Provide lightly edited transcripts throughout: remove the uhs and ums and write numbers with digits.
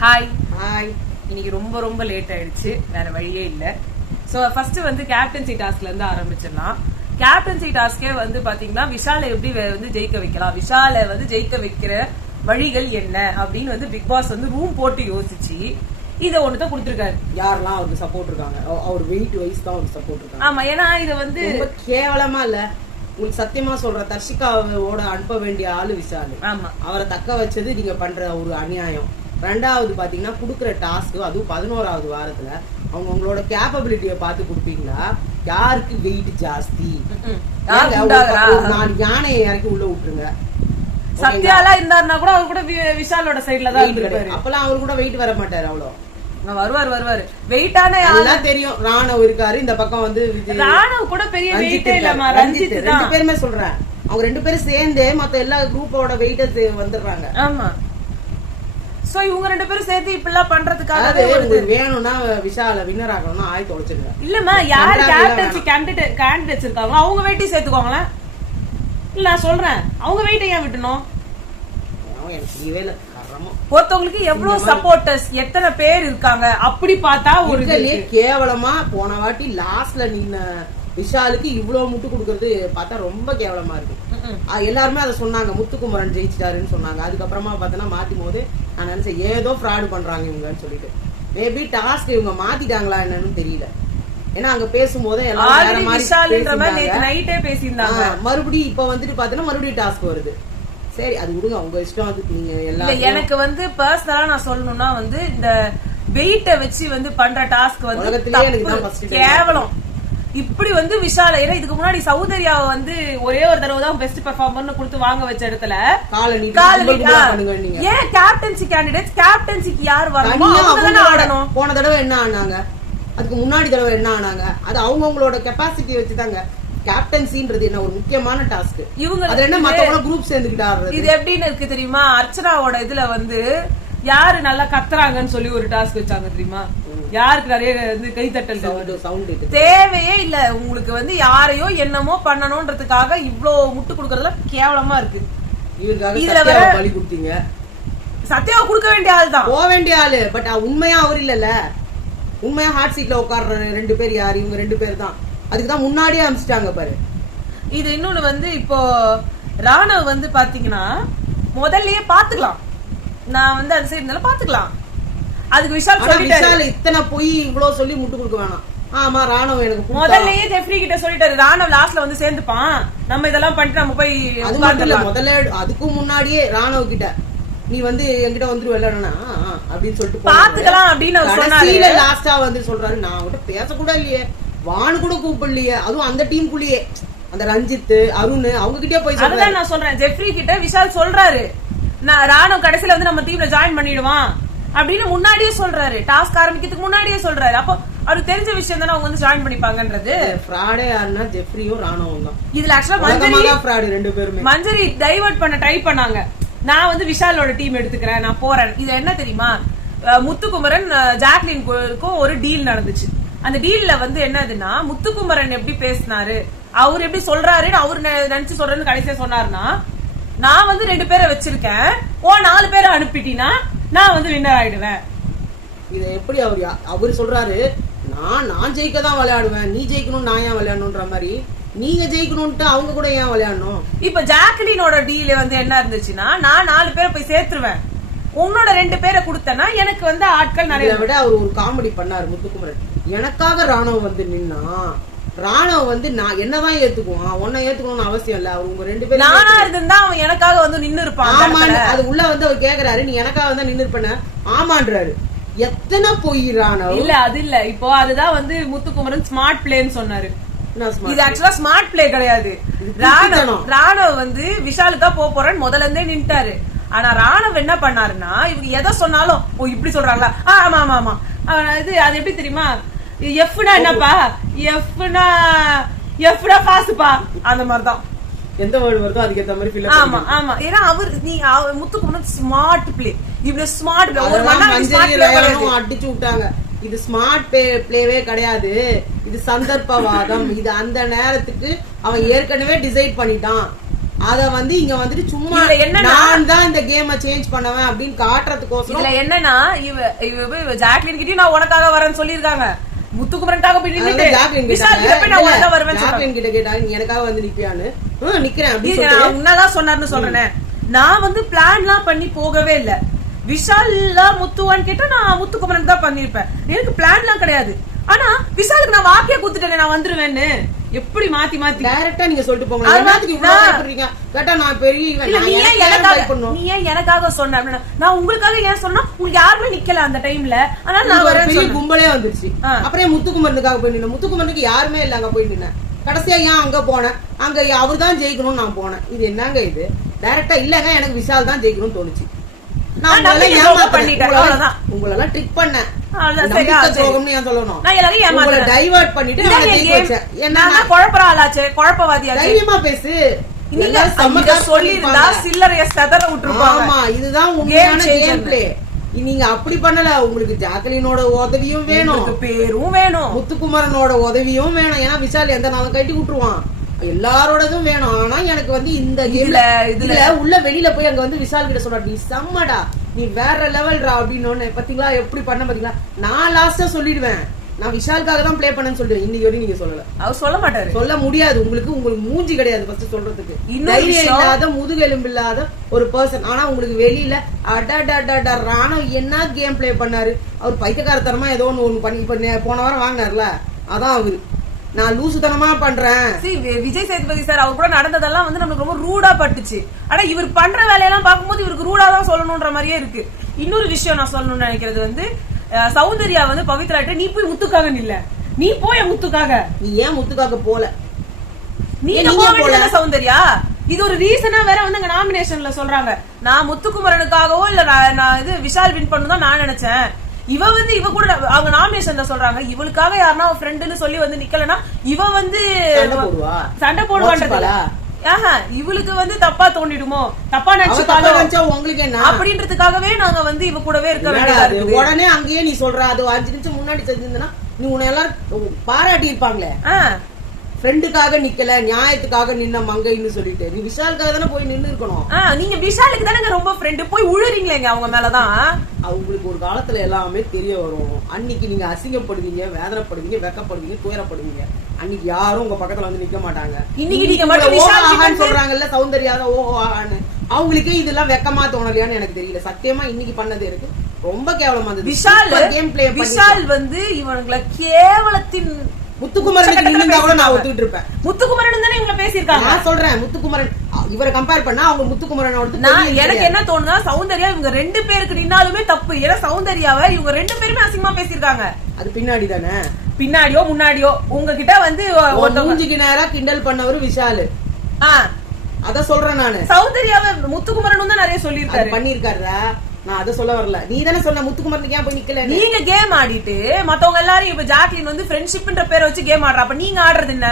Hi இன்னைக்கு ரொம்ப late ஆயிடுச்சு, வேற வழியே இல்ல. சோ ஃபர்ஸ்ட் வந்து கேப்டன்சி டாஸ்க்ல இருந்து ஆரம்பிச்சிடலாம். கேப்டன்சி டாஸ்கே வந்து பாத்தீங்கன்னா விஷாலை எப்படி வந்து ஜெயிக்க வைக்கலாம், விஷாலை வந்து ஜெயிக்க வைக்கிற வழிகள் என்ன அப்படின்னு வந்து பிக் பாஸ் வந்து ரூம் போட்டு யோசிச்சு இத ஒண்ணுதான் கொடுத்திருக்காரு. யாரெல்லாம் அவருக்கு சப்போர்ட் இருக்காங்க, அவர் வெயிட் வைஸ் தான் அவருக்கு சப்போர்ட் இருக்காங்க. ஆமா, ஏன்னா இது வந்து கேவலமா இல்ல, உங்களுக்கு சத்தியமா சொல்ற, தர்ஷிகாவோட அனுப்ப வேண்டிய ஆளு விஷாலு. ஆமா, அவரை தக்க வச்சது நீங்க பண்ற ஒரு அநியாயம். ரெண்டாவது பாத்தீங்கன்னா குடுக்குற டாஸ்க், அதுவும் 11வது வாரத்துல அவங்க உங்களோட கேப்பபிலிட்டிய பார்த்து கொடுப்பீங்களா? யாருக்கு வெயிட் ஜாஸ்தி, 4 யானையை இறக்கி உள்ள விட்டுருங்க. சத்யாலா இருந்தாருன்னா கூட அவர் கூட விஷாலோட சைடுல தான் இருப்பாரு. அப்பெல்லாம் அவர் கூட வெயிட் வர மாட்டாரு, அவ்வளவு வருவாரு. வெயிட்டான எல்லாம் தெரியும். ராணவ் இருக்காரு இந்த பக்கம், வந்து ராணவ் கூட பெரிய வெயிட்டே இல்லமா, ரஞ்சித் தான். 2 பேருமே சொல்றேன், அவங்க 2 பேரும் சேர்ந்து மத்த எல்லா குரூப்போட வெயிட்டர்ஸ் வந்துடுறாங்க. ஆமா, சோ இவங்க 2 பேரும் சேர்த்து இப்பெல்லாம் பண்றதுக்காக வேணும்னா விஷால வின்னர் ஆகணும்னா ஆயத்து உடைச்சிருங்க. இல்லமா, யார் கேப்டன்சி கேண்டிடேட்ஸ் இருக்காங்களோ அவங்க வெயிட்டி சேர்த்துக்கோங்களேன். இல்ல நான் சொல்றேன், அவங்க வெயிட்டை ஏன் விட்டணும்? ஒருத்தவங்களுக்கு எவ்வளவு சப்போர்ட்டர்ஸ், எத்தனை பேர் இருக்காங்க அப்படி பார்த்தா ஒரு கேவலமா. போன வாட்டி லாஸ்ட்ல நின்ன விஷாலுக்கு இவ்வளவு முட்டு கொடுக்கறது பார்த்தா ரொம்ப கேவலமா இருக்கு. எல்லாருமே அதை சொன்னாங்க, முத்துக்குமரன் ஜெயிச்சிட்டாருன்னு சொன்னாங்க. அதுக்கப்புறமா பார்த்தோன்னா மாத்தும் போது நான் நினைச்சேன் ஏதோ ஃப்ராடு பண்றாங்க இவங்கன்னு சொல்லிட்டு. மேபி டாஸ்க் இவங்க மாத்திட்டாங்களா என்னன்னு தெரியல. ஏன்னா அங்க பேசும்போது மறுபடியும் இப்ப வந்துட்டு பாத்தீங்கன்னா மறுபடியும் டாஸ்க் வருது. சரி, அது விடுங்க, உங்க இஷ்டம். அது நீங்க எல்லாம் எனக்கு வந்து பர்சனலா நான் சொல்லணும்னா வந்து இந்த வெயிட்ட வச்சு வந்து பண்ற டாஸ்க் வந்து கேவலம். இப்படி வந்து விஷால, ஏன்னா இதுக்கு முன்னாடி சௌந்தர்யாவை வந்து ஒரே ஒரு தடவை தான் பெஸ்ட் பெர்ஃபார்மர்னு கொடுத்து வாங்க வச்ச இடத்துல ஏன் கேப்டன்சி கேண்டிடேட் கேப்டன்சிக்கு யார் வரணும்? போன தடவை என்ன ஆனாங்க, அதுக்கு முன்னாடி தடவை என்ன ஆனாங்க, அது அவங்களோட கெப்பாசிட்டி வச்சுதாங்க. கேப்டன்சின்றது என்ன ஒரு முக்கியமான டாஸ்க். இவங்க அது என்ன மத்தவங்க குரூப் சேர்ந்துக்கிட்டாரு. இது எப்படின்னு இருக்கு தெரியுமா? அர்ச்சனாவோட இதுல வந்து யாரு நல்லா கத்துறாங்கன்னு சொல்லி ஒரு டாஸ்க் வச்சாங்க தெரியுமா? யாருக்கு நிறைய வந்து கைத்தட்டல் சவுண்ட் தேவையே இல்ல. உங்களுக்கு வந்து யாரையோ என்னமோ பண்ணணும்ன்றதுக்காக இவ்வளவு முட்டு கொடுக்கறதுல கேவலமா இருக்கு. இதுல வேற பலி கொடுத்தீங்க. சத்யாவை கொடுக்க வேண்டிய ஆள் தான், போக வேண்டிய ஆளு. பட் உண்மையா அவர் இல்லல்ல. உண்மையா ஹாட் சீட்ல உட்கார்ற 2 பேர் யாரு? இவங்க 2 பேர் தான். அதுக்குதான் முன்னாடியே அனுப்பிச்சிட்டாங்க பாரு. இது இன்னொன்னு வந்து இப்போ ராணவ் வந்து பாத்தீங்கன்னா முதல்லயே பாத்துக்கலாம், நான் வந்து அந்த சைடு இருந்தாலும் பாத்துக்கலாம். அதுக்கு விஷால் சொல்லிட்டாரு, இத்தனை போய் இவ்வளவு சொல்லி முட்டு கொடுக்க வேணாம். ஆமா, ராணவ் எனக்கு முதல்லயே ஜெஃப்ரி கிட்ட சொல்லிட்டாரு, ராணவ் லாஸ்ட்ல வந்து சேர்ந்துப்பான், நம்ம இதெல்லாம் பண்ணிட்டு நம்ம போய். அது மட்டும் இல்ல, முதல்ல அதுக்கும் முன்னாடியே ராணவ் கிட்ட நீ வந்து என்கிட்ட வந்துரு வெள்ளனா அப்படின்னு சொல்லிட்டு பாத்துக்கலாம் அப்படின்னு சொன்னாரு. லாஸ்டா வந்து சொல்றாரு, நான் கிட்ட பேசக்கூட இல்லையே, வானு கூட கூப்பிடலையே, அதுவும் அந்த டீம் குள்ளேயே அந்த ரஞ்சித் அருண் அவங்க கிட்டே போய் சொல்றேன். நான் சொல்றேன், ஜெஃப்ரி கிட்ட விஷால் சொல்றாரு, நான் ராணவ் கடைசியில வந்து நம்ம டீம்ல ஜாயின் பண்ணிடுவான் அப்படின்னு முன்னாடியே சொல்றாரு. டாஸ்க் ஆரம்பிக்கிறதுக்கு முன்னாடியே சொல்றாரு. அப்போ அவருக்கு தெரிஞ்ச விஷயம் தானே அவங்க வந்து ஜாயின் பண்ணிப்பாங்கன்றது. ஃப்ராடே யாருன்னா ஜெஃப்ரியும் ராணவும் தான். இதுல ஆக்சுவலா மஞ்சரி டைவர்ட் பண்ண ட்ரை பண்ணாங்க. நான் வந்து விஷாலோட டீம் எடுத்துக்கிறேன், நான் போறேன். இது என்ன தெரியுமா, முத்துக்குமரன் ஜாக்லினுக்கும் ஒரு டீல் நடந்துச்சு. அந்த டீல்ல வந்து என்னதுன்னா, முத்துக்குமரன் எப்படி பேசினாரு, அவர் எப்படி சொல்றாருன்னு அவரு நினைச்சு சொல்றேன்னு கடைசியா சொன்னாருன்னா, நான் வந்து 2 பேரை வச்சிருக்கேன், 4 பேரை அனுப்பிட்டீங்கன்னா நான் வந்து வின்னர் ஆயிடுவேன். இத எப்படி அவரு சொல்றாரு, நான் ஜெயிக்க தான் விளையாடுவேன், நீ ஜெயிக்கணும் நான் ஏன் விளையாடணும்ன்ற மாதிரி. நீங்க ஜெயிக்கணும்ட்டு அவங்க கூட ஏன் விளையாடணும்? இப்ப ஜாக்லினோட டீல் வந்து என்ன இருந்துச்சுன்னா, நான் 4 பேரை போய் சேர்த்துருவேன், உன்னோட 2 பேரை கொடுத்தனா எனக்கு வந்து ஆட்கள் நிறைய. விட அவர் ஒரு காமெடி பண்ணாரு முத்துக்குமரன். எனக்காக ராணவ் வந்து நின்னா, ராணவ் வந்து நான் என்னதான் ஏத்துக்குவான், உன்னை ஏத்துக்கணும்னு அவசியம் இல்ல. அவர் உங்க 2 பேரும் நானா இருந்தா அவன் எனக்காக வந்து நின்னு இருப்பான். ஆமா, அது உள்ள வந்து அவர் கேக்குறாரு, நீ எனக்காக தான் நின்னு இருப்பேன்னு. ஆமான்றாரு. எத்தனை பொய் ராணவ். இல்ல அது இல்ல, இப்போ அதுதான் வந்து முத்துக்குமரன் ஸ்மார்ட் பிளேன்னு சொன்னாரு. இது ஆக்சுவலா ஸ்மார்ட் பிளே கிடையாது. ராணவ் வந்து விஷாலுக்கா போறேன்னு முதல்ல இருந்தே நின்ட்டாரு. ஆனா ராணவ் என்ன பண்ணாருன்னா, இவங்க எதை சொன்னாலும் ஓ இப்படி சொல்றாங்களா, ஆமா ஆமா ஆமா இது அது எப்படி தெரியுமா, எஃப்னா என்னப்பா, எஃப்னா பாசுப்பா, அந்த மாதிரிதான் எந்த வேர்டு வருதோ அதுக்கு ஏத்த மாதிரி ஃபீல். ஆமா ஆமா, ஏன்னா அவர் நீ முத்துக்குமரன் ஸ்மார்ட் பிளே, இவ்வளவு ஸ்மார்ட் பிளே ஒரு அடிச்சு விட்டாங்க. இது ஸ்மார்ட் பிளேவே கிடையாது, இது சந்தர்ப்பவாதம். இது அந்த நேரத்துக்கு அவன் ஏற்கனவே டிசைட் பண்ணிட்டான். அத வந்து இங்க வந்துட்டு சும்மா நான் தான் இந்த கேமை சேஞ்ச் பண்ணுவேன் அப்படின்னு காட்டுறதுக்கோசரம். இதுல என்னன்னா இவ ஜாக்லின் கிட்டயும் நான் உனக்காக வரேன்னு சொல்லிருக்காங்க, முத்துக்குமரனுக்காக போய் நின்னுட்டு ஜாக்லின் கிட்ட கேட்டாங்க எனக்காக வந்து நிப்பியான்னு. நிக்கிறேன் அப்படின்னு உன்னதான் சொன்னாருன்னு சொல்றேன். நான் வந்து பிளான் எல்லாம் பண்ணி போகவே இல்ல. விஷால் முத்துவான்னு கேட்டா நான் முத்துக்குமரனுக்கு தான் பண்ணிருப்பேன். எனக்கு பிளான் எல்லாம் கிடையாது. ஆனா விஷாலுக்கு நான் வாக்கிய குத்துட்டேன் நான் வந்துருவேன்னு. எப்படி மாத்தி மாத்தி டைரக்டா நீங்க சொல்லிட்டு போங்க. எல்லாத்துக்கும் இவ்வளவு பயப்படுறீங்க. கேட்டா நான் பெரிய நீ ஏன் எனக்காக சொன்ன அப்படின்னா நான் உங்களுக்காக ஏன் சொன்னா உங்களுக்கு யாருமே நிக்கல அந்த டைம்ல. அதனால நான் ஒரு பெரிய கும்பலே வந்துருச்சு. அப்புறம் முத்துக்குமரனுக்காக போய் நின்ன. முத்துக்குமரனுக்கு யாருமே இல்ல அங்க போய் நின்ன. கடைசியா ஏன் அங்க போனேன், அங்க அவர்தான் ஜெயிக்கணும்னு நான் போனேன். இது என்னங்க இது? டைரக்டா இல்லங்க எனக்கு விஷால் தான் ஜெயிக்கணும்னு தோணுச்சு. உங்களெல்லாம் ட்ரிக் பண்ணேன். தைரியமா பேசு. இதுதான் உண்மையான கேம் பிளே. நீங்க அப்படி பண்ணல. உங்களுக்கு ஜாக்லினோட உதவியும் வேணும், பேரும் வேணும், முத்துக்குமரனோட உதவியும் வேணும். ஏன்னா விஷால் எந்த நாளும் கட்டி விட்டுருவான். எல்லாரோடதும் வேணும். ஆனா எனக்கு வந்து இந்த கேம்ல இதுல உள்ள வெளியில போய் அங்க வந்து விஷால் கிட்ட சொல்ற நீ செம்மடா, நீ வேற லெவல்ரா அப்படின்னு. பாத்தீங்களா எப்படி பண்ண பாத்தீங்களா? நான் லாஸ்டா சொல்லிடுவேன் நான் விஷாலுக்காக தான் பிளே பண்ணேன்னு சொல்லிடுவேன். இன்னைக்கு வரைக்கும் நீங்க சொல்லல. அவர் சொல்ல மாட்டாரு. சொல்ல முடியாது. உங்களுக்கு மூஞ்சி கிடையாது ஃபர்ஸ்ட் சொல்றதுக்கு. தைரியம் இல்லாத முதுகெலும்பு இல்லாத ஒரு பர்சன். ஆனா உங்களுக்கு வெளியில அடடடடா ராணா என்ன கேம் பிளே பண்ணாரு. அவர் பைத்தியக்காரத்தனமா ஏதோ ஒண்ணு பண்ணி போன வாரம் வாங்கினார்ல, அதான் அவரு. நான் லூசுத்தனமா பண்றேன். விஜய் சேதுபதி சார் அவர் கூட நடந்ததெல்லாம் வந்து நமக்கு ரொம்ப ரூடா பட்டுச்சு. ஆனா இவர் பண்ற வேலையெல்லாம் பார்க்கும்போது இவருக்கு ரூடா தான் சொல்லணும்ன்ற மாதிரியே இருக்கு. இன்னொரு விஷயம் நான் சொல்லணும்னு நினைக்கிறது வந்து சௌந்தர்யா வந்து பவித்ராட்ட நீ போய் முத்துக்காக நில்ல, நீ போய் முத்துக்காக. நீ ஏன் முத்துக்காக போல? நீங்க போல சௌந்தர்யா. இது ஒரு ரீசனா வேற வந்து அங்க நாமினேஷன்ல சொல்றாங்க. நான் முத்துக்குமரனுக்காகவோ இல்ல நான் இது விஷால் வின் பண்ணு தான் நான் நினைச்சேன். இவ வந்து இவ கூட அவங்க நாமினேஷன்ல சொல்றாங்க இவளுக்காக யாருன்னா ஃப்ரெண்டுன்னு சொல்லி வந்து நிக்கலனா இவ வந்து சண்டை போடுவான்றதுல இவளுக்கு வந்து தப்பா தோண்டிடுமோ, தப்பா நினைச்சு உங்களுக்கு என்ன அப்படின்றதுக்காகவே நாங்க வந்து இவ கூடவே இருக்க வேண்டியதா இருக்கு. உடனே அங்கேயே நீ சொல்ற அது 5 நிமிஷம் முன்னாடி செஞ்சிருந்தா நீ உன்னை எல்லாரும் பாராட்டி இருப்பாங்களே. ஃப்ரெண்டுக்காக நிக்கல, நியாயத்துக்காக நின்ன மங்கைன்னு சொல்லிட்டு நீ விஷாலுக்காக தானே போய் நின்னு இருக்கணும். நீங்க விஷாலுக்கு தானே ரொம்ப ஃப்ரெண்டு, போய் உழுறீங்களேங்க அவங்க மேலதான். அவங்களுக்கு ஒரு காலத்துல எல்லாமே தெரிய வரும். அன்னைக்கு நீங்க அசிங்கப்படுவீங்க, வேதனைப்படுவீங்க, வெக்கப்படுவீங்க, துயரப்படுவீங்க. அன்னைக்கு யாரும் உங்க பக்கத்துல வந்து நிக்க மாட்டாங்க. இன்னைக்கு நீங்க மட்டும் சொல்றாங்கல்ல சௌந்தர்யாத ஓஹோ ஆன்னு. அவங்களுக்கே இதெல்லாம் வெக்கமா தோணலையான்னு எனக்கு தெரியல. சத்தியமா இன்னைக்கு பண்ணது இருக்கு ரொம்ப கேவலமா இருந்தது. விஷால் வந்து இவங்களை கேவலத்தின் முத்துக்குமரன் நான் ஒத்துக்கிட்டு இருப்பேன். முத்துக்குமரன் தானே இவங்க பேசிருக்காங்க. நான் சொல்றேன் முத்துக்குமரன் இவரை கம்பேர் பண்ணா அவங்க முத்துக்குமரனோட எனக்கு என்ன தோணுதா சௌந்தர்யா இவங்க 2 பேருக்கு நின்னாலுமே தப்பு. ஏன்னா சௌந்தர்யாவை இவங்க 2 பேருமே அசிங்கமா பேசிருக்காங்க. அது பின்னாடி தானே, பின்னாடியோ முன்னாடியோ உங்ககிட்ட வந்து மூஞ்சிக்கு நேரா கிண்டல் பண்ணவரு விஷாலு. அத சொல்றேன் நானு. சௌந்தர்யாவை முத்துக்குமரனும் தான் நிறைய சொல்லிருக்காரு பண்ணிருக்காரு. நான் அத சொல்ல வரல. நீ தானே சொன்ன முத்துக்குமரனுக்கு ஏன் போய் நிக்கல? நீங்க கேம் ஆடிட்டு மத்தவங்க எல்லாரும் இப்ப ஜாக்லின் வந்து ஃப்ரெண்ட்ஷிப்ன்ற பேரை வச்சு கேம் ஆடுறா. அப்ப நீங்க ஆடுறது என்ன?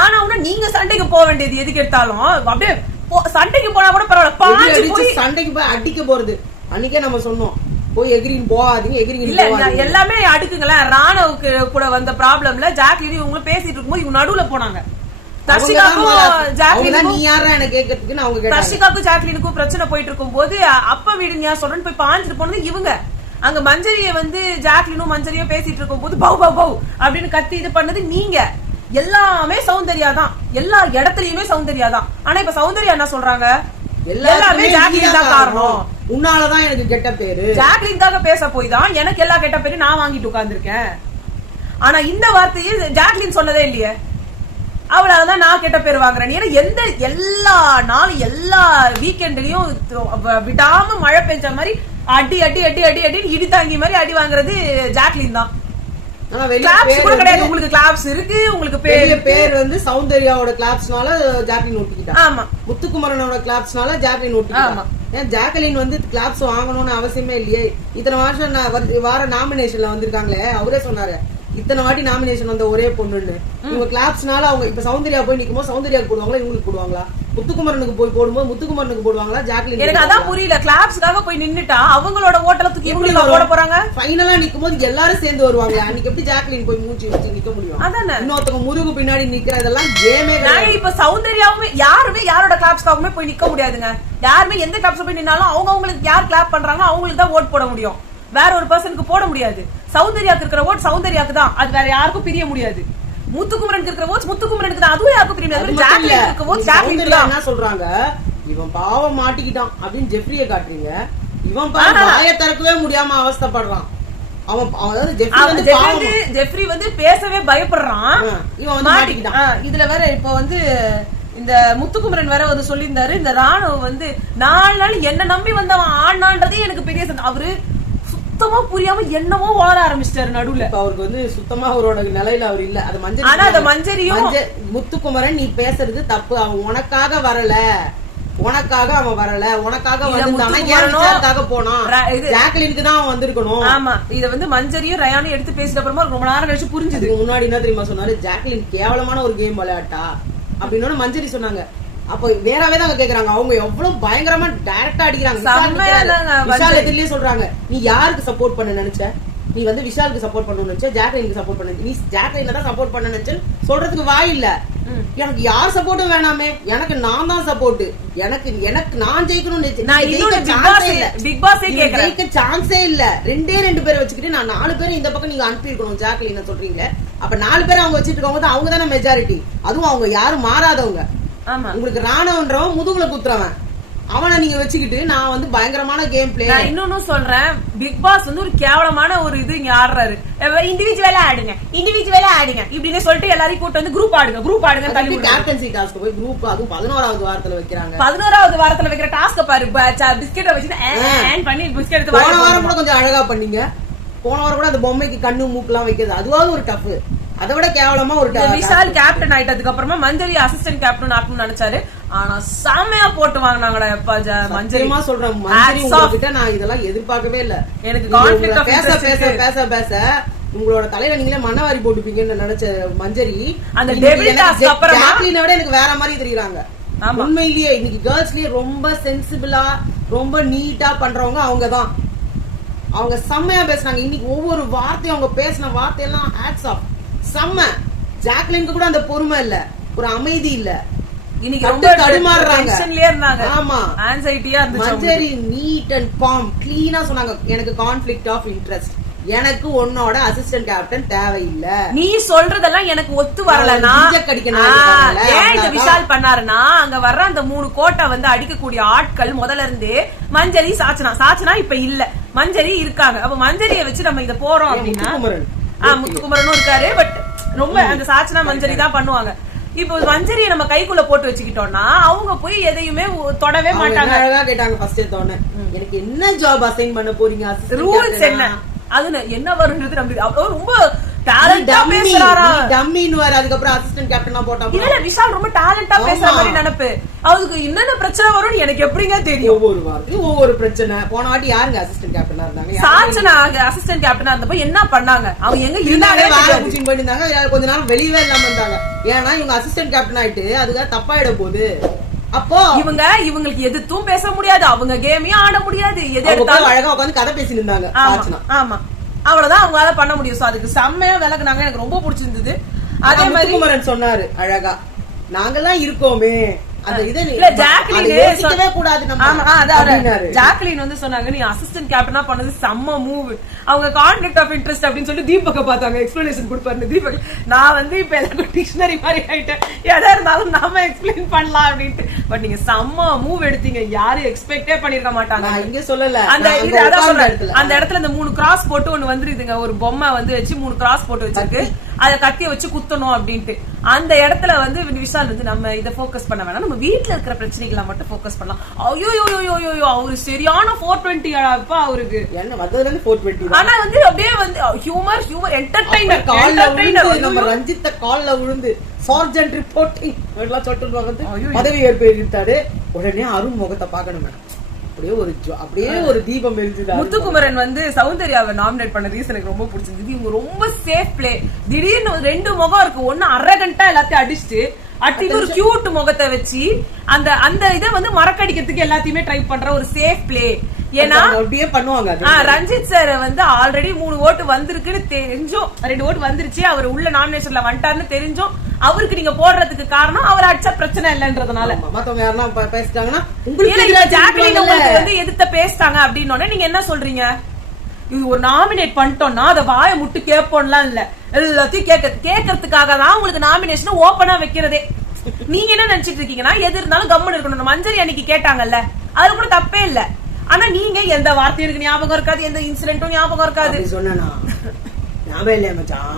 ஆனா நீங்க சண்டைக்கு போக வேண்டியது எதுக்கு எடுத்தாலும் அப்படியே சண்டைக்கு போனா கூட பரவாயில்ல. சண்டைக்கு போய் அடிக்க போறது அன்னைக்கே நம்ம சொன்னோம் போய் எகிரின் போகாதீங்க எகிரின் இல்ல எல்லாமே அடுக்குங்களேன். ராணுவுக்கு கூட வந்த ப்ராப்ளம்ல ஜாக்லின் இவங்க பேசிட்டு இருக்கும்போது இவங்க நடுவுல போனாங்க. ஜாக்லினுக்கும் பிரச்சனை போயிட்டு இருக்கும் போது அப்ப வீடு சொல்றேன்னு போய் பாஞ்சிட்டு போனது இவங்க. அங்க மஞ்சரிய வந்து ஜாக்லினும் மஞ்சரியும் பேசிட்டு இருக்கும் போது பவ் பவ் பவ் அப்படின்னு கத்தி இது பண்ணது நீங்க. எல்லாமே சௌந்தர்யா தான், எல்லா இடத்துலயுமே சௌந்தர்யா தான். ஆனா இப்ப சௌந்தர்யா என்ன சொல்றாங்க, எல்லாமே ஜாக்லின் தான் காரணம், உன்னாலதான் எனக்கு கெட்ட பேரு, ஜாக்லின்காக பேச போய் தான் எனக்கு எல்லா கெட்ட பேரும் நான் வாங்கிட்டு உட்கார்ந்துருக்கேன். ஆனா இந்த வார்த்தையை ஜாக்லின் சொன்னதே இல்லையே. அவளாலதான் நான் கெட்ட பேர் வாங்குறேன். ஏன்னா எல்லா நாளும் எல்லா வீக்கெண்ட்லயும் விடாம மழை பெஞ்ச மாதிரி அடி அடி அடி அடி அடி இடி தாங்கி மாதிரி அடி வாங்குறது ஜாக்லின் தான். உங்களுக்கு கிளாப்ஸ் இருக்கு, உங்களுக்கு பேர் வந்து சௌந்தர்யாவோட கிளாப்ஸ்னால ஜாக்லின் ஒட்டிக்கிட்டா. ஆமா, முத்துக்குமரனோட கிளாப்ஸ்னால ஜாக்லின் ஒட்டிக்கிட்டா. ஏன் ஜாக்லின் வந்து கிளாப்ஸ் வாங்கணும்னு அவசியமே இல்லையே. இத்தனை வருஷம் வார நாமினேஷன்ல வந்திருக்காங்களே, அவரே சொன்னாரு இத்தனை வாட்டி நாமினேஷன் வந்த ஒரே பொண்ணுன்னு. இவங்க கிளாப்ஸ்னால அவங்க இப்ப சௌந்தர்யா போய் நிக்கும்போது சௌந்தர்யாவுக்கு போடுவாங்களா இவங்களுக்கு போடுவாங்களா? முத்துக்குமரனுக்கு போய் போடும்போது முத்துக்குமரனுக்கு போடுவாங்களா ஜாக்லின்? எனக்கு அதான் புரியல. கிளாப்ஸ்க்காக போய் நின்னுட்டா அவங்களோட ஓட்டலத்துக்கு எப்படி போட போறாங்க? ஃபைனலா நிக்கும் போது எல்லாரும் சேர்ந்து வருவாங்க. அன்னைக்கு எப்படி ஜாக்லின் போய் மூச்சு வச்சு நிக்க முடியும்? அதானே இன்னொருத்தவங்க முருகு பின்னாடி நிக்கிறதெல்லாம் கேமே. நான் இப்ப சௌந்தர்யாவுமே யாருமே யாரோட கிளாப்ஸ்க்காகவுமே போய் நிக்க முடியாதுங்க. யாருமே எந்த கிளாப்ஸ் போய் நின்னாலும் அவங்களுக்கு யார் கிளாப் பண்றாங்களோ அவங்களுக்கு தான் ஓட் போட முடியும். வேற ஒரு பர்சனுக்கு போட முடியாது. சௌந்தர்யாக்கு இருக்கிற ஓட் சௌந்தர்யாக்கு தான், அது வேற யாருக்கும் பிரிய முடியாது. முத்துக்குமரனுக்கு இருக்கிற ஓட் முத்துக்குமரனுக்கு தான், அதுவும் யாருக்கும் பிரிய முடியாது. ஜாக்லினுக்கு இருக்கிற ஓட் ஜாக்லினுக்கு தான். என்ன சொல்றாங்க, இவன் பாவம் மாட்டிக்கிட்டான் அப்படின்னு ஜெஃப்ரியை காட்டுறீங்க. இவன் பாவம் வாயை திறக்கவே முடியாம அவஸ்தைப்படுறான். ஜெஃப்ரி வந்து பேசவே பயப்படுறான். இவன் வந்து மாட்டிக்கிட்டான். இதுல வேற இப்ப வந்து இந்த முத்துக்குமரன் வேற வந்து சொல்லியிருந்தாரு, இந்த ராணுவ வந்து 4 நாள் என்ன நம்பி வந்தவன் ஆனான்றதே எனக்கு பெரிய அவரு சுத்தமா புரியாம என்னமோ வளர ஆரம்பிச்சிட்டாரு நடுவுல. அவருக்கு வந்து சுத்தமா அவரோட நிலையில அவர் இல்ல. அது மஞ்சள். ஆனா அந்த மஞ்சரியும் முத்துக்குமரன் நீ பேசுறது தப்பு, அவன் உனக்காக வரல, உனக்காக அவன் வரல, உனக்காக வந்து போனான், ஜாக்லினுக்கு தான் அவன் வந்திருக்கணும். ஆமா, இத வந்து மஞ்சரியும் ரயானும் எடுத்து பேசிட்ட அப்புறமா ரொம்ப நேரம் கழிச்சு புரிஞ்சுது. முன்னாடி என்ன தெரியுமா சொன்னாரு, ஜாக்லின் கேவலமான ஒரு கேம் விளையாட்டா அப்படின்னு மஞ்சரி சொன்னாங்க. அப்ப வேறவே தான் கேக்குறாங்க, அவங்க எவ்வளவு பயங்கரமா டைரக்டா அடிக்கிறாங்க. விஷால் எதிரிலேயே சொல்றாங்க, நீ யாருக்கு சப்போர்ட் பண்ண நினைச்ச? நீ வந்து விஷாலுக்கு சப்போர்ட் பண்ணணும்னு நினைச்ச, ஜாக்லினுக்கு சப்போர்ட் பண்ண, நீ ஜாக்லின் தான் சப்போர்ட் பண்ண நினைச்சு சொல்றதுக்கு வாய் இல்ல. எனக்கு யார் சப்போர்ட்டும் வேணாமே, எனக்கு நான் தான் சப்போர்ட், எனக்கு நான் ஜெயிக்கணும். ஜெயிக்க சான்ஸே இல்ல. 2 பேரை வச்சுக்கிட்டு நான் 4 பேரும் இந்த பக்கம் நீங்க அனுப்பி இருக்கணும் ஜாக்லின் சொல்றீங்க. அப்ப 4 பேரை அவங்க வச்சுட்டு இருக்கவங்க அவங்க தானே மெஜாரிட்டி. அதுவும் அவங்க யாரும் மாறாதவங்க. உங்களுக்கு ராணுவன்றவன் முதுகுல குத்துறவன், அவனை நீங்க வச்சுக்கிட்டு நான் வந்து பயங்கரமான கேம் பிளே. நான் இன்னொன்னு சொல்றேன், பிக் பாஸ் வந்து ஒரு கேவலமான ஒரு இது இங்க ஆடுறாரு. இண்டிவிஜுவலா ஆடுங்க, இண்டிவிஜுவலா ஆடுங்க இப்படின்னு சொல்லிட்டு எல்லாரையும் கூட்டு வந்து குரூப் ஆடுங்க, குரூப் ஆடுங்க. கேப்டன்சி டாஸ்க் போய் குரூப், அதுவும் 11வது வாரத்துல வைக்கிறாங்க. 11வது வாரத்துல வைக்கிற டாஸ்க் பாரு, பிஸ்கெட்டை வச்சுட்டு பண்ணி பிஸ்கெட் எடுத்து. போன வாரம் கூட கொஞ்சம் அழகா பண்ணீங்க. போன வாரம் கூட அந்த பொம்மைக்கு கண்ணு மூக்கு எல்லாம் வைக்கிறது, அதுவாவது ஒரு டஃப். அதை விட கேவலமா ஒரு விஷால் கேப்டன் ஆயிட்டதுக்கு அப்புறமா மஞ்சரி அசிஸ்டன்ட் கேப்டன் ஆகணும்னு நினைச்சாரு. ஆனா செமையா போட்டு வாங்கினாங்கடா. மஞ்சரிமா சொல்றேன், மஞ்சரி உங்ககிட்ட நான் இதெல்லாம் எதிர்பார்க்கவே இல்ல. எனக்கு பேச பேச பேச பேச உங்களோட தலையில நீங்களே மண்ணவாரி போட்டுப்பீங்கன்னு நினைச்ச மஞ்சரி அந்த ஜாக்லினை விட எனக்கு வேற மாதிரி தெரியுறாங்க. உண்மையிலேயே இன்னைக்கு கேர்ள்ஸ்லயே ரொம்ப சென்சிபிளா ரொம்ப நீட்டா பண்றவங்க அவங்கதான். அவங்க செம்மையா பேசுறாங்க. இன்னைக்கு ஒவ்வொரு வார்த்தையும் அவங்க பேசின வார்த்தையெல்லாம் ஹேட்ஸ் ஆஃப். செம்ம. ஜாக்லினுக்கு கூட அந்த பொறுமை இல்ல, ஒரு அமைதி இல்ல. இன்னைக்கு ரொம்ப தடுமாறுறாங்க. ஆமா, ஆன்சைட்டியா இருந்துச்சு. மஞ்சரி நீட் அண்ட் காம் க்ளீனா சொன்னாங்க, எனக்கு கான்ஃபிளிக்ட் ஆஃப் இன்ட்ரெஸ்ட், எனக்கு உன்னோட அசிஸ்டன்ட் கேப்டன் தேவையில்லை. நீ சொல்றதெல்லாம் எனக்கு ஒத்து வரலனா ஏன் இந்த விஷால் பண்ணாருன்னா, அங்க வர்ற அந்த 3 கோட்டை வந்து அடிக்கக்கூடிய ஆட்கள் முதல்ல இருந்தே மஞ்சரி சாச்சனா இப்ப இல்ல, மஞ்சரி இருக்காங்க. அப்ப மஞ்சரியை வச்சு நம்ம இத போறோம் அப்படின்னா, முத்துக்குமரனும் இருக்காரு, பட் ரொம்ப அந்த சாச்சனா மஞ்சரி தான் பண்ணுவாங்க. இப்போ மஞ்சரியை நம்ம கைக்குள்ள போட்டு வச்சுக்கிட்டோம்னா அவங்க போய் எதையுமே தொடவே மாட்டாங்க. அழகா கேட்டாங்க ஃபர்ஸ்ட் தோணு, எனக்கு என்ன ஜாப் அசைன் பண்ண போறீங்க, ரூல்ஸ் என்ன, அது என்ன வரும்ன்றது நம்ம ரொம்ப டேலண்டா பேசுறாரா, டம்மின்னுவாரு. அதுக்கப்புறம் அசிஸ்டன்ட் கேப்டனா போட்டா இல்ல, விஷால் ரொம்ப டேலண்டா பேசுற மாதிரி நினைப்பு. அதுக்கு என்னென்ன பிரச்சனை வரும்னு எனக்கு எப்படிங்க தெரியும்? ஒவ்வொரு வாரத்துக்கு ஒவ்வொரு பிரச்சனை. போன வாட்டி யாருங்க அசிஸ்டன்ட் கேப்டனா இருந்தாங்க? சாச்சனா அசிஸ்டன்ட் கேப்டனா இருந்தப்ப என்ன பண்ணாங்க? அவங்க எங்க இருந்தாங்க? பண்ணிருந்தாங்க. கொஞ்ச நேரம் வெளியவே இல்லாம இருந்தாங்க. ஏன்னா இவங்க அசிஸ்டன்ட் கேப்டன் ஆயிட்டு அதுக்காக தப்பாயிட போகுது. அப்போ இவங்களுக்கு எதுவும் பேச முடியாது, அவங்க கேமையும் ஆட முடியாது, எது எடுத்தாலும் அழகா உட்காந்து கதை பேசி இருந்தாங்க. ஆமா, அவ்வளவுதான் அவங்களால பண்ண முடியும். சோ அதுக்கு செம்மையா விலகுனாங்க, எனக்கு ரொம்ப பிடிச்சிருந்தது. அதே மாதிரி குமரன் சொன்னாரு அழகா, நாங்கெல்லாம் இருக்கோமே, ஜாக்லின் வந்து சொன்னாங்க, நீ அசிஸ்டன்ட் கேப்டனா பண்ணது செம்ம மூவ், அவங்க கான்ஃபிளிக்ட் ஆஃப் இன்ட்ரெஸ்ட் அப்படின்னு சொல்லி தீபக்க பார்த்தாங்க, எக்ஸ்பிளனேஷன் கொடுப்பாரு தீபக். நான் வந்து இப்ப எல்லாருக்கும் டிக்ஷனரி மாதிரி ஆயிட்டேன், எதா இருந்தாலும் நாம எக்ஸ்பிளைன் பண்ணலாம் அப்படின்ட்டு. பட் நீங்க செம்ம மூவ் எடுத்தீங்க, யாரும் எக்ஸ்பெக்டே பண்ணிருக்க மாட்டாங்க. இங்க சொல்லல அந்த இடத்துல இந்த 3 கிராஸ் போட்டு ஒண்ணு வந்துருதுங்க, ஒரு பொம்மை வந்து வச்சு 3 கிராஸ் போட்டு வச்சிருக்கு, அத கத்திய வச்சு குத்தணும் அப்படின்ட்டு. அந்த இடத்துல வந்து விஷால் வந்து நம்ம இதை போக்கஸ் பண்ண வேணாம், நம்ம வீட்டுல இருக்கிற பிரச்சனைகளை மட்டும் போக்கஸ் பண்ணலாம். ஐயோ அவரு சரியான 420 அவருக்கு என்ன வந்ததுல இருந்து 420. ஆனா வந்து அப்படியே வந்து ஹியூமர் என்டர்டெய்னர். நம்ம ரஞ்சித்த கால்ல விழுந்து சார்ஜென்ட் ரிப்போர்ட்டிங் எல்லாம் சொல்லிட்டு வந்து பதவி ஏற்படுத்தாரு. உடனே அருண் முகத்தை பாக்கணும் மேடம், அப்படியே ஒரு தீபம் எரிஞ்சுது. முத்துக்குமரன் வந்து சௌந்தர்யாவை நாமினேட் பண்ண ரீசன் எனக்கு ரொம்ப பிடிச்சிருந்தது. இவங்க ரொம்ப சேஃப் பிளே. திடீர்னு 2 முகம் இருக்கு, ஒன்னு அரகண்டா எல்லாத்தையும் அடிச்சுட்டு அட்லீஸ்ட் ஒரு கியூட் முகத்தை வச்சு அந்த அந்த இதை வந்து மறக்கடிக்கிறதுக்கு எல்லாத்தையுமே ட்ரை பண்ற ஒரு சேஃப் பிளே. ஏன்னா அப்படியே பண்ணுவாங்க. ரஞ்சித் சார் வந்து ஆல்ரெடி 3 ஓட்டு வந்திருக்குன்னு தெரிஞ்சும் 2 ஓட்டு வந்துருச்சு, அவர் உள்ள நாமினேஷன்ல வந்துட்டாருன்னு தெரிஞ்சும் அவருக்கு நீங்க போடுறதுக்கு காரணம் அவர் அடிச்ச பிரச்சனை இல்லன்றதுனால. மத்தவங்க யாருன்னா பேசிட்டாங்கன்னா ஜாக்லின் உங்களுக்கு வந்து எதிர்த்த பேசிட்டாங்க அப்படின்னு நீங்க என்ன சொல்றீங்க? இது ஒரு நாமினேட் பண்ணிட்டோம்னா அதை வாயை முட்டு கேட்போம்லாம் இல்ல, எல்லாத்தையும் கேட்கறதுக்காக தான் உங்களுக்கு நாமினேஷன் ஓபனா வைக்கிறதே. நீங்க என்ன நினைச்சிட்டு இருக்கீங்கன்னா எது இருந்தாலும் கம்மன் இருக்கணும். மஞ்சரி அன்னைக்கு கேட்டாங்கல்ல, அது கூட தப்பே இல்ல. ஆனா நீங்க எந்த வார்த்தையும் எனக்கு ஞாபகம் இருக்காது, எந்த இன்சிடென்ட்டும் ஞாபகம் இருக்காது. சொன்னா ஞாபகம் இல்லையா மச்சான்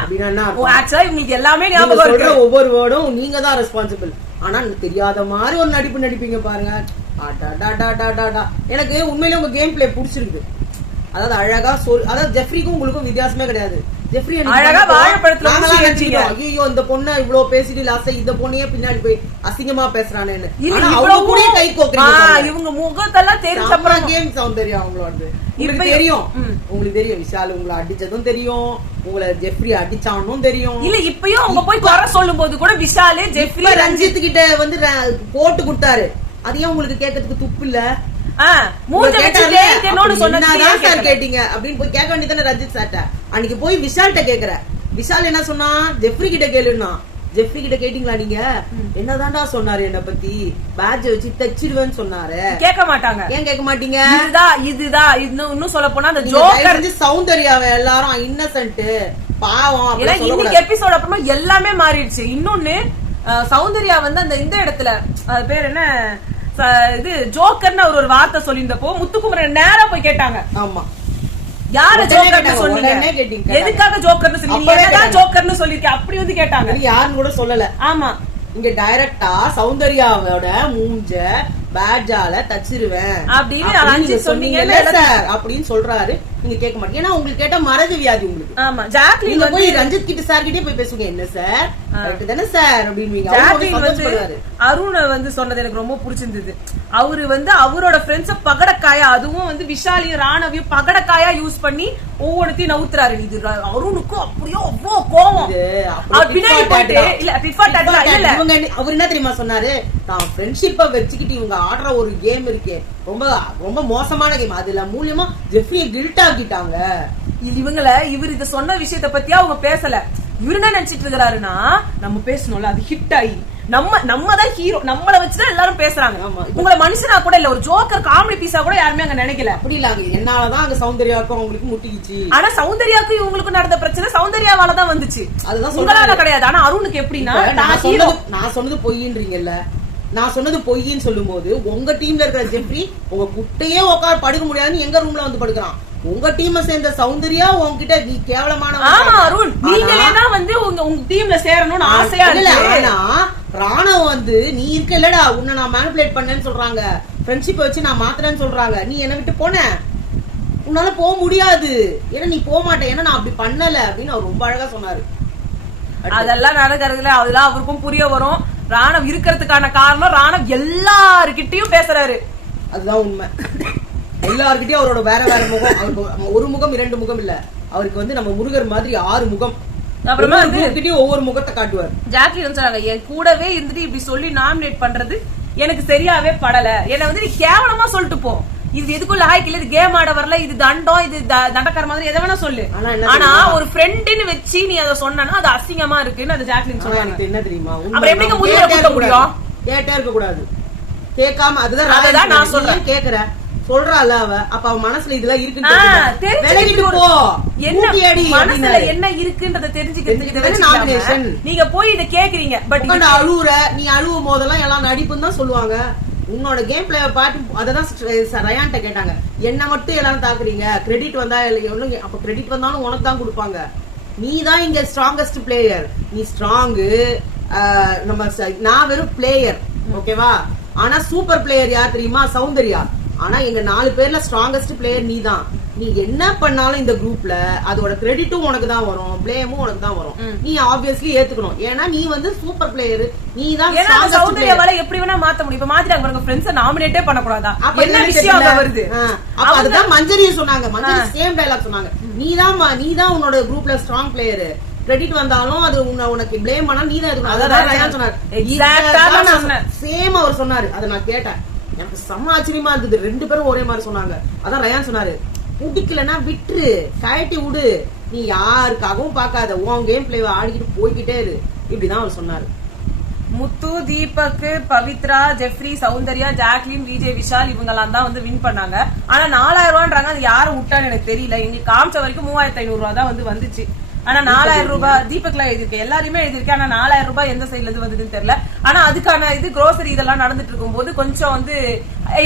அப்படின்னா ஆக்சுவலா உங்களுக்கு எல்லாமே ஞாபகம் இருக்கு. ஒவ்வொரு வேர்டும் நீங்க தான் ரெஸ்பான்சிபிள். ஆனா தெரியாத மாதிரி ஒரு நடிப்பு நடிப்பீங்க பாருங்க. எனக்கு உண்மையிலே உங்க கேம் பிளே பிடிச்சிருக்கு. அதாவது அழகா அதாவது ஜெஃப்ரிக்கும் உங்களுக்கும் வித்தியாசமே கிடையாது. ஜெஃப்ரி அழகா வாழைப்பழத்துல ஐயோ இந்த பொண்ணு இவ்வளவு பேசிட்டு லாஸ்ட் இந்த பொண்ணையே பின்னாடி போய் அசிங்கமா பேசுறானு கை கோக்குறீங்க. இவங்க முகத்தெல்லாம் தெரிஞ்ச அப்புறம் கேம் சௌந்தர்யா அவங்களோட உங்களுக்கு தெரியும். உங்களுக்கு தெரியும் விஷால் உங்களை அடிச்சதும் தெரியும், உங்களை ஜெஃப்ரி அடிச்சானும் தெரியும். இல்ல இப்பயும் அவங்க போய் குறை சொல்லும் போது கூட விஷாலே ஜெஃப்ரி ரஞ்சித் கிட்ட வந்து போட்டு கொடுத்தாரு. அதையும் உங்களுக்கு கேட்கறதுக்கு துப்பு இல்ல. கேட்டீங்க அப்படின்னு போய் கேட்க வேண்டியதானே ரஞ்சித் சார்ட்ட. அன்னைக்கு போய் விஷால்ட்ட கேக்குற, விஷால் என்ன சொன்னா ஜெஃப்ரி கிட்ட கேளுன்னா. ஜெஃப்ரி கிட்ட கேட்டீங்களா நீங்க? என்னதான்டா சொன்னாரு என்ன பத்தி? பேட்ஜ் வச்சு தச்சிடுவேன்னு சொன்னாரு. கேட்க மாட்டாங்க. ஏன் கேட்க மாட்டீங்க? இதுதான் இன்னும் சொல்ல போனா அந்த ஜோக்கர் சௌந்தர்யாவை எல்லாரும் இன்னசென்ட் பாவம். இன்னைக்கு எபிசோட் அப்புறமா எல்லாமே மாறிடுச்சு. இன்னொன்னு சௌந்தர்யா வந்து அந்த இந்த இடத்துல பேர் என்ன இது ஜோக்கர்னு ஒரு வார்த்தை சொல்லியிருந்தப்போ முத்துக்குமரன் நேரா போய் கேட்டாங்க. ஆமா யார ஜோக்கர்னு சொன்னீங்க, எதுக்காக ஜோக்கர்னு சொன்னீங்க, என்னதான் ஜோக்கர்னு சொல்லிருக்கேன் அப்படி வந்து கேட்டாங்க. யாருன்னு கூட சொல்லல. ஆமா இங்க டைரக்டா சௌந்தர்யாவோட மூஞ்ச பேட்ஜால தச்சிருவேன் அப்படின்னு சொன்னீங்க சார் அப்படின்னு சொல்றாரு. நீங்க கேட்க மாட்டீங்க. ஏன்னா உங்களுக்கு கேட்டா மறதி வியாதி உங்களுக்கு. ஆமா ஜாக்லின் போய் ரஞ்சித் கிட்ட சார் கிட்டே போய் பேசுங்க. என்ன சார் கரெக்ட் தானே சார் அப்படின்னு. அருண் வந்து சொன்னது எனக்கு ரொம்ப பிடிச்சிருந்தது. அவரு வந்து அவரோட ஃப்ரெண்ட்ஸ பகடக்காயா, அதுவும் வந்து விஷாலியும் ராணவியும் பகடக்காயா யூஸ் பண்ணி ஒவ்வொருத்தையும் நவுத்துறாரு. இது அருணுக்கும் அப்படியோ அவ்வளோ கோவம். பின்னாடி போயிட்டு இல்ல அவர் என்ன தெரியுமா சொன்னாரு? நான் ஃப்ரெண்ட்ஷிப்ப வச்சுக்கிட்டு இவங்க ஆடுற ஒரு கேம் இருக்கே ரொம்ப ரொம்ப மோசமான கேம், அதுல மூலியமா ஜெஃப்ரியை கில்ட் ஆக்கிட்டாங்க. இவர் இத சொன்ன விஷயத்த பத்தி அவங்க பேசல. இவரு என்ன நினைச்சிட்டு இருக்கிறாருன்னா நம்ம பேசணும்ல அது ஹிட் ஆகி நம்ம தான் ஹீரோ, நம்மள வச்சுதான் எல்லாரும் பேசுறாங்க. உங்களை மனுஷனா கூட இல்ல, ஒரு ஜோக்கர் காமெடி பீஸா கூட யாருமே அங்க நினைக்கல. அப்படி இல்ல, என்னாலதான் அங்க சௌந்தர்யாவுக்கும் அவங்களுக்கு முட்டிக்கிச்சு. ஆனா சௌந்தர்யாவுக்கும் இவங்களுக்கு நடந்த பிரச்சனை சௌந்தர்யாவாலதான் வந்துச்சு, அதுதான் உங்களால கிடையாது. ஆனா அருணுக்கு எப்படின்னா நான் சொன்னது பொய்ன்றீங்கல்ல, நான் சொன்னது பொய்ன்னு சொல்லும் போது உங்க டீம்ல இருக்கிற ஜெஃப்ரி உங்க குட்டையே உட்கார படுக்க முடியாதுன்னு எங்க ரூம்ல வந்து படுக்கிறான். உங்க டீமை சேர்ந்த சௌந்தர்யா உங்ககிட்ட நீ கேவலமான அருண் நீங்க வந்து உங்க டீம்ல சேரணும்னு ஆசையா இல்ல. ஆனா ராணவ வந்து நீ இருக்க இல்லடா உன்னை நான் மேனிபுலேட் பண்ணேன்னு சொல்றாங்க, ஃப்ரெண்ட்ஷிப் வச்சு நான் மாத்துறேன்னு சொல்றாங்க. நீ என்ன விட்டு போன, உன்னால போக முடியாது, ஏன்னா நீ போக மாட்டேன், ஏன்னா நான் அப்படி பண்ணல அப்படின்னு அவர் ரொம்ப அழகா சொன்னாரு. அதெல்லாம் நடக்கிறதுல அதெல்லாம் அவருக்கும் புரிய வரும். ராணவ் இருக்கிறதுக்கான காரணம் ராணவ் எல்லாருக்கிட்டையும் பேசுறாரு, அதுதான் உண்மை. எல்லார்கிட்டயும் அவரோட வேற வேற முகம், அவருக்கு ஒரு முகம் 2 முகம் இல்ல, அவருக்கு வந்து நம்ம முருகர் மாதிரி 6 முகம். அப்புறமா ஒவ்வொரு முகத்தை காட்டுவார். ஜாக்லின் சொன்னாங்க என் கூடவே இருந்துட்டு இப்படி சொல்லி நாமினேட் பண்றது எனக்கு சரியாவே படல, என்ன வந்து நீ கேவலமா சொல்லிட்டு போ, இது எதுக்குள்ள ஹாய்க்கு இது கேம் ஆட வரல, இது தண்டம், இது தண்டக்கார மாதிரி எதை வேணா சொல்லு, ஆனா ஒரு ஃப்ரெண்ட்னு வச்சு நீ அதை சொன்னா அது அசிங்கமா இருக்குன்னு அது ஜாக்லின் சொன்னாங்க. என்ன தெரியுமா, அப்புறம் எப்படி முடிய கொடுக்க முடியும்? கேட்டே இருக்க கூடாது, கேட்காம அதுதான் நான் சொல்றேன். கேக்குறேன் சொல்றாள் அவ, அப்ப அவ மனசுல இதெல்லாம் இருக்குன்னு என்ன இருக்குன்றத தெரிஞ்சுக்கிறதுக்கு நீங்க போய் இத கேக்குறீங்க. பட் அழுவுற, நீ அழுவும் போதெல்லாம் எல்லாம் நடிப்புன்னு தான் சொல்லுவாங்க. உன்னோட கேம் பிளே பாட்டு அததான் ரயான்ட்ட கேட்டாங்க, என்ன மட்டும் எல்லாரும் தாக்குறீங்க, கிரெடிட் வந்தா அப்ப கிரெடிட் வந்தாலும் உனக்கு தான் கொடுப்பாங்க, நீ தான் இங்க ஸ்ட்ராங்கஸ்ட் பிளேயர், நீ ஸ்ட்ராங்கு, நம்ம நான் வெறும் பிளேயர் ஓகேவா, ஆனா சூப்பர் பிளேயர் யார் தெரியுமா, சௌந்தர்யா. ஆனா எங்க 4 பேர்ல ஸ்ட்ராங்கஸ்ட் பிளேயர் நீ தான், நீ என்ன பண்ணாலும் இந்த குரூப்ல அதோட கிரெடிட்டும் உனக்கு தான் வரும், பிளேமும் உனக்கு தான் வரும், நீ ஆப்வியஸ்லி ஏத்துக்கணும், ஏன்னா நீ வந்து சூப்பர் பிளேயர், நீ தான் சௌந்தர்யாவால எப்படி வேணா மாத்த முடியும். இப்ப மாத்திட்டாங்க பாருங்க, ஃப்ரெண்ட்ஸ் நாமினேட்டே பண்ண கூடாதா, என்ன விஷயம் வருது. அப்ப அதுதான் மஞ்சரியும் சொன்னாங்க, மஞ்சரி சேம் டயலாக் சொன்னாங்க, நீ தான் உன்னோட குரூப்ல ஸ்ட்ராங் பிளேயர், கிரெடிட் வந்தாலும் அது உனக்கு பிளேம் பண்ணா நீ தான் இருக்கணும். அதான் ரயான் சொன்னாரு. சேம் அவர் சொன்னாரு. அதை நான் கேட்டேன், எனக்கு செம்ம ஆச்சரியமா இருந்தது. 2 பேரும் ஒரே மாதிரி சொன்னாங்க. அதான் ரயான் சொன்னாரு, பிடிக்கலன்னா விட்டுரு, கழட்டி விடு, நீ யாருக்காகவும் பாக்காத, உன் கேம் பிளே ஆடிக்கிட்டு போய்கிட்டே இரு, இப்படிதான் அவர் சொன்னாரு. முத்து, தீபக், பவித்ரா, ஜெஃப்ரி, சௌந்தர்யா, ஜாக்லின், விஜய், விஷால் இவங்க எல்லாம் தான் வந்து வின் பண்ணாங்க. ஆனா 4000 ரூபான்றாங்க. அது யாரும் விட்டான்னு எனக்கு தெரியல. எங்களுக்கு காமிச்ச வரைக்கும் 3500 ரூபா தான் வந்துச்சு. ஆனா 4000 ரூபாய் தீபக்ல எழுதிருக்கேன், எல்லாருமே எழுதிருக்கேன். ஆனா 4000 ரூபாய் எந்த சைட்ல இருந்து வந்ததுன்னு தெரியல. ஆனா அதுக்கான இது grocery இதெல்லாம் நடந்துட்டு இருக்கும் போது கொஞ்சம் வந்து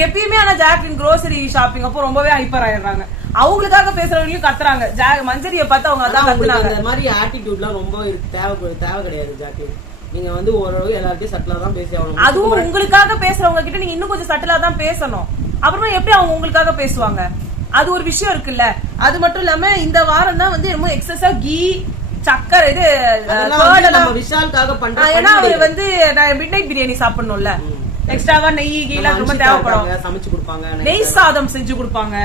எப்பயுமே ஆனா ஜாக்லின் grocery ஷாப்பிங் அப்போ ரொம்பவே ஹைப்பர் ஆயிடுறாங்க. அவங்களுக்காக பேசுறவங்களையும் கத்துறாங்க. மஞ்சரியை பார்த்து அவங்க அதான் கத்துனாங்க. அந்த மாதிரி ஆட்டிடியூட்லாம் ரொம்ப தேவை கிடையாது ஜாக்லின். நீங்க வந்து ஓரளவு எல்லார்ட்டையும் சட்டலா தான் பேசி ஆகணும். அதுவும் உங்களுக்காக பேசுறவங்க கிட்ட நீங்க இன்னும் கொஞ்சம் சட்டலா தான் பேசணும். அப்புறமா எப்படி அவங்க உங்களுக்காக பேசுவாங்க? அது ஒரு விஷயம் இருக்குல்ல. அது மட்டும் இல்லாம இந்த வாரம் தான் வந்து என்னமோ எக்ஸஸா கீ சக்கரை இது விஷாலுக்காக பண்றாங்க. ஏன்னா அவர் வந்து மிட்நைட் பிரியாணி சாப்பிடணும்ல, எக்ஸ்ட்ராவா நெய் கீலாம் ரொம்ப தேவைப்படும். சமைச்சு கொடுப்பாங்க, நெய் சாதம் செஞ்சு கொடுப்பாங்க.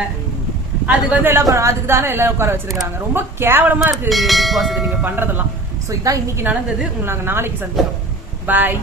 அதுக்கு வந்து எல்லாம் அதுக்கு தானே எல்லாம் உட்கார வச்சிருக்காங்க. ரொம்ப கேவலமா இருக்கு பிக் பாஸ் இது நீங்க பண்றதெல்லாம். சோ இதான் இன்னைக்கு நடந்தது. நாங்க நாளைக்கு சந்திக்கிறோம். பாய்.